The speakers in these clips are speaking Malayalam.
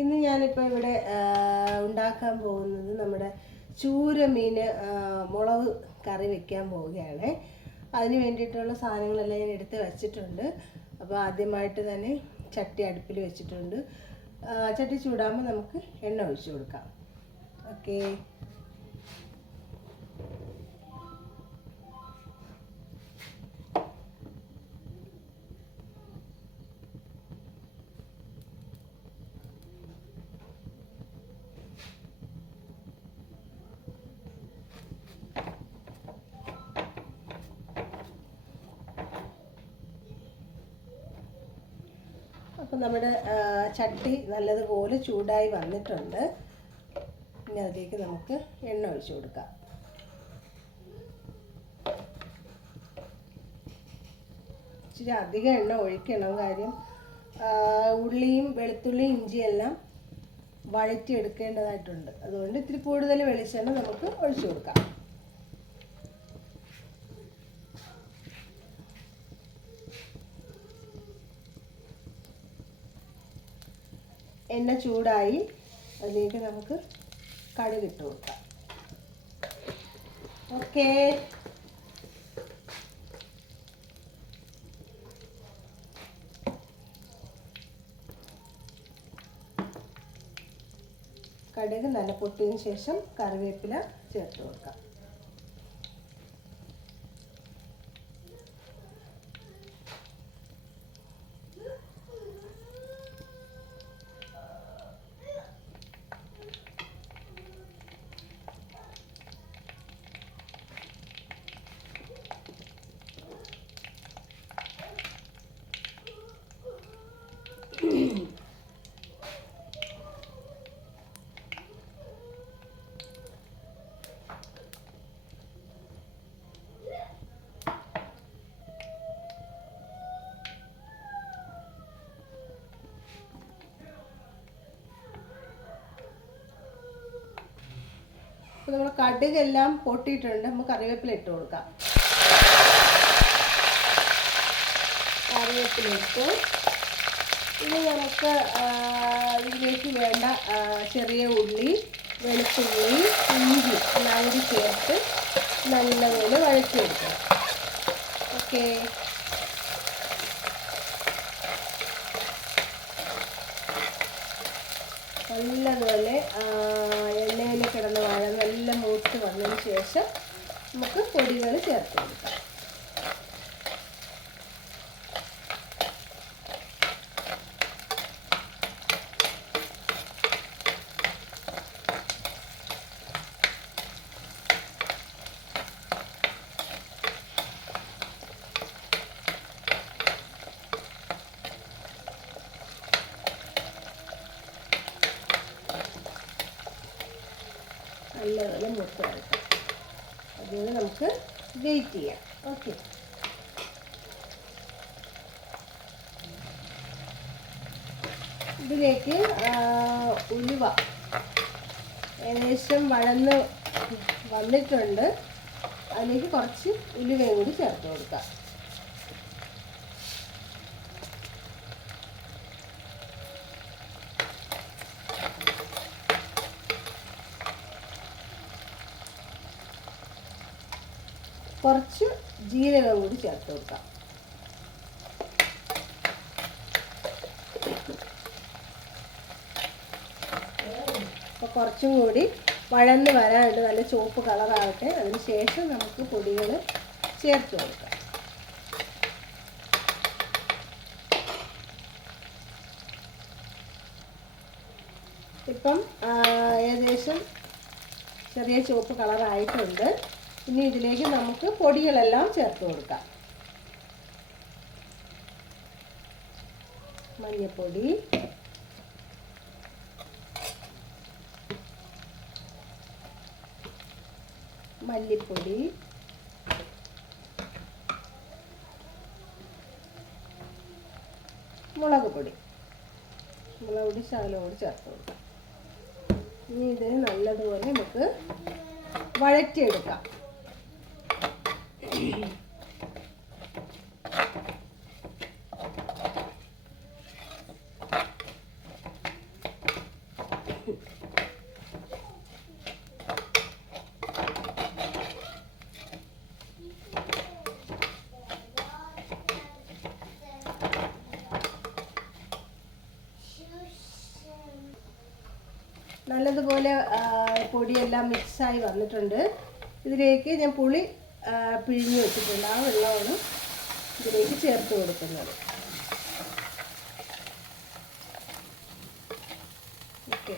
ഇന്ന് ഞാനിപ്പോൾ ഇവിടെ ഉണ്ടാക്കാൻ പോകുന്നത് നമ്മുടെ ചൂരമീൻ മീൻ മുളക് കറി വെക്കാൻ പോവുകയാണ്. അതിന് വേണ്ടിയിട്ടുള്ള സാധനങ്ങളെല്ലാം ഞാൻ എടുത്ത് വെച്ചിട്ടുണ്ട്. അപ്പോൾ ആദ്യമായിട്ട് തന്നെ ചട്ടി അടുപ്പിൽ വെച്ചിട്ടുണ്ട്. ചട്ടി ചൂടാകുമ്പോൾ നമുക്ക് എണ്ണ ഒഴിച്ചു കൊടുക്കാം. ഓക്കേ. നമ്മുടെ ചട്ടി നല്ലതുപോലെ ചൂടായി വന്നിട്ടുണ്ട്. ഇനി അതിലേക്ക് നമുക്ക് എണ്ണ ഒഴിച്ചു കൊടുക്കാം. ഇച്ചിരി അധികം എണ്ണ ഒഴിക്കണം കാര്യം. ഉള്ളിയും വെളുത്തുള്ളിയും ഇഞ്ചിയെല്ലാം വഴറ്റി എടുക്കേണ്ടതായിട്ടുണ്ട് അതുകൊണ്ട് ഇത്തിരി കൂടുതൽ വെളിച്ചെണ്ണ നമുക്ക് ഒഴിച്ചു കൊടുക്കാം. എണ്ണ ചൂടായി അതിലേക്ക് നമുക്ക് കടുക് ഇട്ട് കൊടുക്കാം. ഓക്കെ. കടുക് നല്ല പൊട്ടിയതിന് ശേഷം കറിവേപ്പില ചേർത്ത് കൊടുക്കാം. അപ്പോൾ നമ്മൾ കടുകെല്ലാം പൊട്ടിയിട്ടുണ്ട്. നമുക്ക് കറിവേപ്പില ഇട്ട് കൊടുക്കാം. കറിവേപ്പില ഇട്ട്. ഇനി നമുക്ക് ഇതിലേക്ക് വേണ്ട ചെറിയ ഉള്ളി വെളുത്തുള്ളി ഇഞ്ചി എല്ലാം കൂടി ചേർത്ത് നല്ലപോലെ വഴച്ചെടുക്കാം ഓക്കെ. നല്ലതുപോലെ എണ്ണയിൽ കിടന്ന് വാഴ നല്ല മൂത്ത് വന്നതിന് ശേഷം നമുക്ക് പൊടികൾ ചേർത്ത് കൊടുക്കാം. നല്ലപോലെ മൂത്ത് വരട്ടെ അതുകൊണ്ട് നമുക്ക് വെയിറ്റ് ചെയ്യാം. ഓക്കെ ഇതിലേക്ക് ഉലുവ ഏകദേശം വഴന്ന് വന്നിട്ടുണ്ട്. അതിലേക്ക് കുറച്ച് ഉലുവയും കൂടി ചേർത്ത് കൊടുക്കാം. കുറച്ച് ജീരകം കൂടി ചേർത്ത് കൊടുക്കാം. അപ്പോൾ കുറച്ചും കൂടി വഴന്ന് വരാനുണ്ട് നല്ല ചുവപ്പ് കളറാവട്ടെ. അതിന് ശേഷം നമുക്ക് പൊടികൾ ചേർത്ത് കൊടുക്കാം. ഇപ്പം ഏകദേശം ചെറിയ ചുവപ്പ് കളറായിട്ടുണ്ട്. ഇനി ഇതിലേക്ക് നമുക്ക് പൊടികളെല്ലാം ചേർത്ത് കൊടുക്കാം. മഞ്ഞൾപ്പൊടി മല്ലിപ്പൊടി. മുളക് പൊടി. മുളക് പൊടി ശകലം ചേർത്ത് കൊടുക്കാം. ഇനി ഇത് നല്ലതുപോലെ നമുക്ക് വഴറ്റിയെടുക്കാം. നല്ലതുപോലെ പൊടിയെല്ലാം മിക്സായി വന്നിട്ടുണ്ട്. ഇതിലേക്ക് ഞാൻ പുളി പിഴിഞ്ഞ് വെച്ചിട്ടുണ്ട്. ആ വെള്ളമാണ് ഇതിലേക്ക് ചേർത്ത് കൊടുക്കുന്നത്. ഓക്കെ.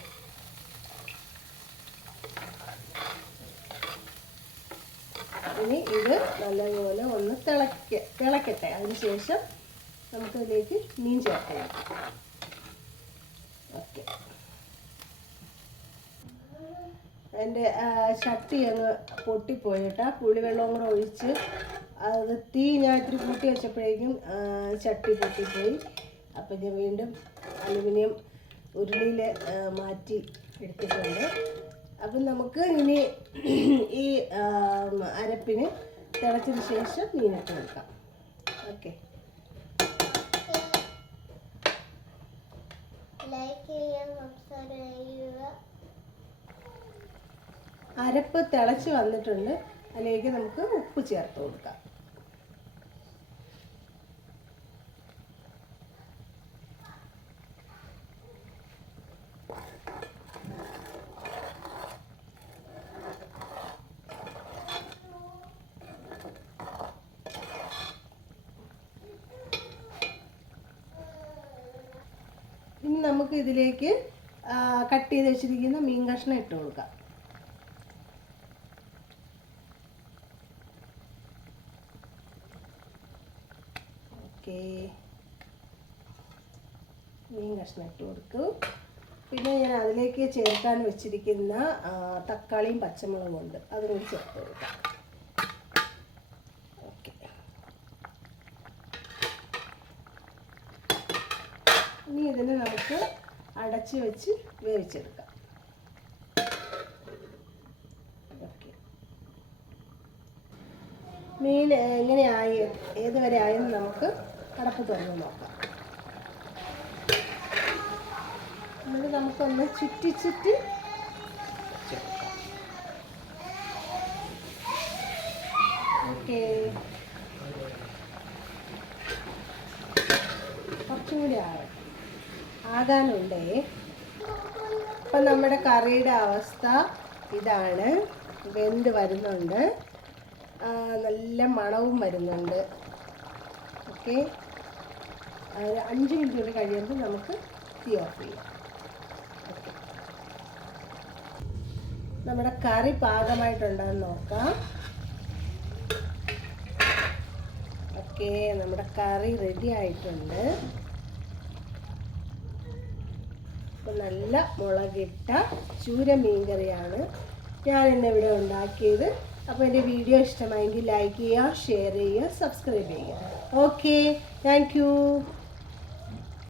ഇനി ഇത് നല്ലതുപോലെ ഒന്ന് തിളക്ക തിളക്കട്ടെ അതിനുശേഷം നമുക്കതിലേക്ക് മീൻ ചേർക്കാം. ഓക്കെ. എന്റെ ചട്ടി അങ്ങ് പൊട്ടിപ്പോയിട്ടാ. പുളിവെള്ളം കൂടെ ഒഴിച്ച് അത് തീ ഞാൻ ഇത്തിരി കൂട്ടി വെച്ചപ്പോഴേക്കും ചട്ടി പൊട്ടിപ്പോയി. അപ്പം ഞാൻ വീണ്ടും അലുമിനിയം ഉരുളിയിൽ മാറ്റി എടുത്തിട്ടുണ്ട്. അപ്പം നമുക്ക് ഇനി ഈ അരപ്പിന് തിളച്ചതിന് ശേഷം മീനൊക്കെ വെക്കാം ഓക്കെ. ലൈക്ക് ചെയ്യുക സബ്സ്ക്രൈബ് ചെയ്യുക. അരപ്പ് തിളച്ച് വന്നിട്ടുണ്ട്. അതിലേക്ക് നമുക്ക് ഉപ്പ് ചേർത്ത് കൊടുക്കാം. ഇനി നമുക്ക് ഇതിലേക്ക് കട്ട് ചെയ്ത് വെച്ചിരിക്കുന്ന മീൻ കഷ്ണം ഇട്ട് കൊടുക്കാം. ഓക്കെ. മീൻ കഷ്ണം ഇട്ട് പിന്നെ ഞാൻ അതിലേക്ക് ചേർക്കാൻ വെച്ചിരിക്കുന്ന തക്കാളിയും പച്ചമുളകും ഉണ്ട്. അതും ചേർത്ത് കൊടുക്കാം. ഓക്കെ. ഇനി ഇതിനെ നമുക്ക് അടച്ച് വെച്ച് വേവിച്ചെടുക്കാം. മീൻ എങ്ങനെയായി ഏതുവരെ ആയെന്ന് നമുക്ക് അടപ്പ് തുറന്ന് നോക്കാം. എന്നിട്ട് നമുക്കൊന്ന് ചുറ്റി ചുറ്റി ഓക്കെ. കുറച്ചും കൂടി ആകും ആകാനുണ്ടേ. അപ്പം നമ്മുടെ കറിയുടെ അവസ്ഥ ഇതാണ്. വെന്ത് വരുന്നുണ്ട്. നല്ല മണവും വരുന്നുണ്ട്. ഓക്കെ. അഞ്ച് മിനിറ്റ് കൂടി കഴിയുമ്പോൾ നമുക്ക് തീ ഓഫ് ചെയ്യാം. നമ്മുടെ കറി പാകമായിട്ടുണ്ടെന്ന് നോക്കാം. ഓക്കെ നമ്മുടെ കറി റെഡി ആയിട്ടുണ്ട്. നല്ല മുളകിട്ട ചൂര മീൻ കറിയാണ് ഞാൻ ഇന്ന് ഇവിടെ ഉണ്ടാക്കിയത്. അപ്പോൾ എന്റെ വീഡിയോ ഇഷ്ടമായെങ്കിൽ ലൈക്ക് ചെയ്യുക ഷെയർ ചെയ്യുക സബ്സ്ക്രൈബ് ചെയ്യുക. Okay thank